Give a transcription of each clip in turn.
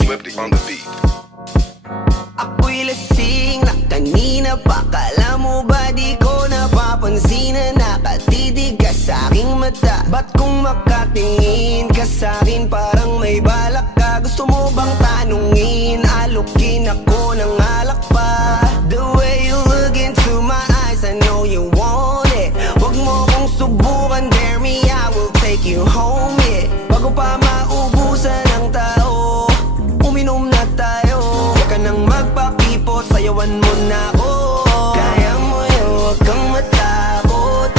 Swifty on the beat. Ako'y lasing na kanina pa. Kala mo ba di ko napapansin na nakatitig ka sa'king mata? Ba't kung makatingin ka sa'kin parang may balak ka? Gusto mo bang tanungin? Alukin ako ng alak pa. The way you look into my eyes, I know you want it. Huwag mo kong subukan, dare me, I will take you home, yeah. Bago pa maubusan ng tao, uminom na tayo. Huwag ka nang magpakipot, sayawan mo na ako. Kaya mo yun, huwag kang matakot.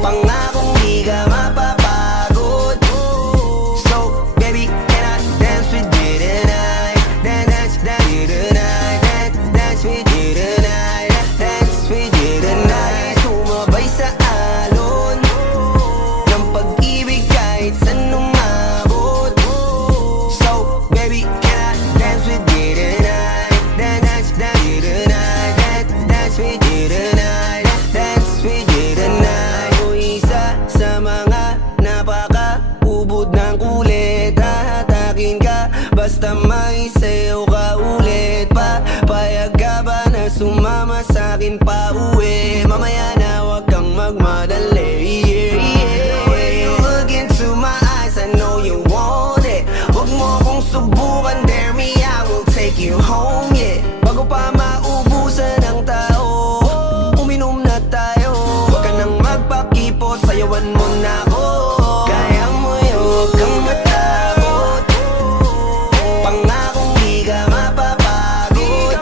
Pangakong di ka mapapagod. So, baby, can I dance with you tonight? Dance with you tonight. Dance with you tonight. Dance with you tonight. Sumabay sa alon ng pag-ibig kahit saan umabot. So, baby, can I dance with you tonight? Dance with you tonight. Dance with you tonight. Dance with you tonight. O isa sa mga napaka-ubod ng kulit. Hahatakin ka basta may sayo ka ulit pa. Payag ka ba na sumama sa'kin pa uwi? Mamaya na wag kang magmadali. The way you look into my eyes, I know you want it. Huwag mo kong subukan, dare me, I will take you home, yeah. Bago pa maubusan ng tao, uminom na tayo. Huwag ka nang magpakipot, sayawan mo na ako. Kaya mo yun, huwag kang matakot. Pangakong di ka mapapagod.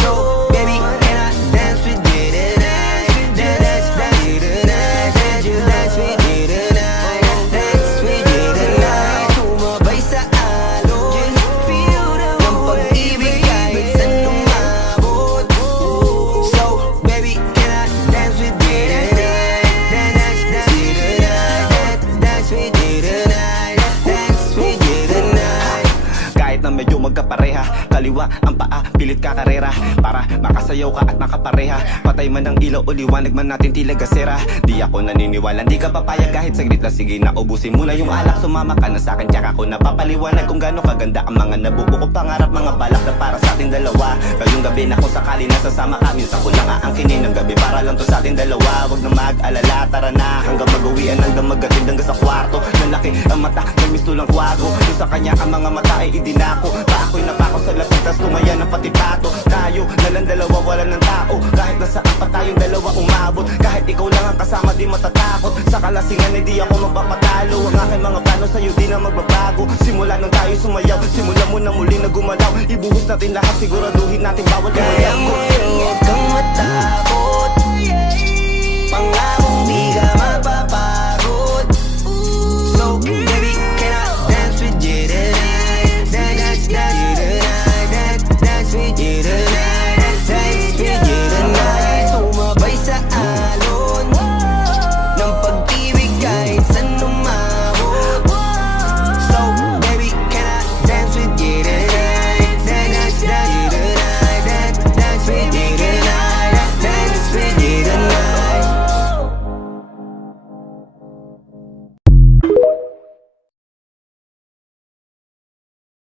So, baby, can I dance with you tonight? Dance with you tonight. Dance with you tonight. Dance with you tonight. Sumabay sa alon ng pag-ibig kahit saan umabot. So, baby, can I dance with you tonight? Dance with you tonight. Dance with you tonight. Dance with you tonight. Kahit na medyo magkapareha, kaliwa ang paa, pilit ka karera para makasayaw ka at makapareha. Patay man ang ilaw o liwanag man natin tila gasera. Di ako naniniwala, di ka papayag kahit saglit na. Sige na, ubusin mo na yung alak, sumama ka na sa'kin. Tsaka ako napapaliwanag kung gaano kaganda ang mga nabuo ko pangarap, mga balak na para sa ating dalawa. Ngayong gabi na kung sakali nasasama ka, minsan ko lang aangkinin ng gabi para lang to sa ating dalawa. Huwag na mag-alala, tara na hanggang mag-uwian, hanggang magatid hanggang sa kwarto. Nalaki ang mata, nagmisto lang kwago. Yung sa kanya ang mga mata ay idinako. Pa ako'y napako sa lapit, tas tumaya ng pati pato. Tayo nalang dalawa, wala ng tao. Kahit nasaan pa tayong dalawa umabot. Kahit ikaw lang ang kasama, di matatakot. Sa kalasingan ay di ako magpapatalo. Ang aking mga plano sa'yo di na magbabago. Simula nung tayo sumayaw, simula mo na muli na gumalaw. Ibuhos natin lahat, siguraduhin natin bawat Kaya mo yun, huwag kang matakot. Pangakong di ka mapapagod.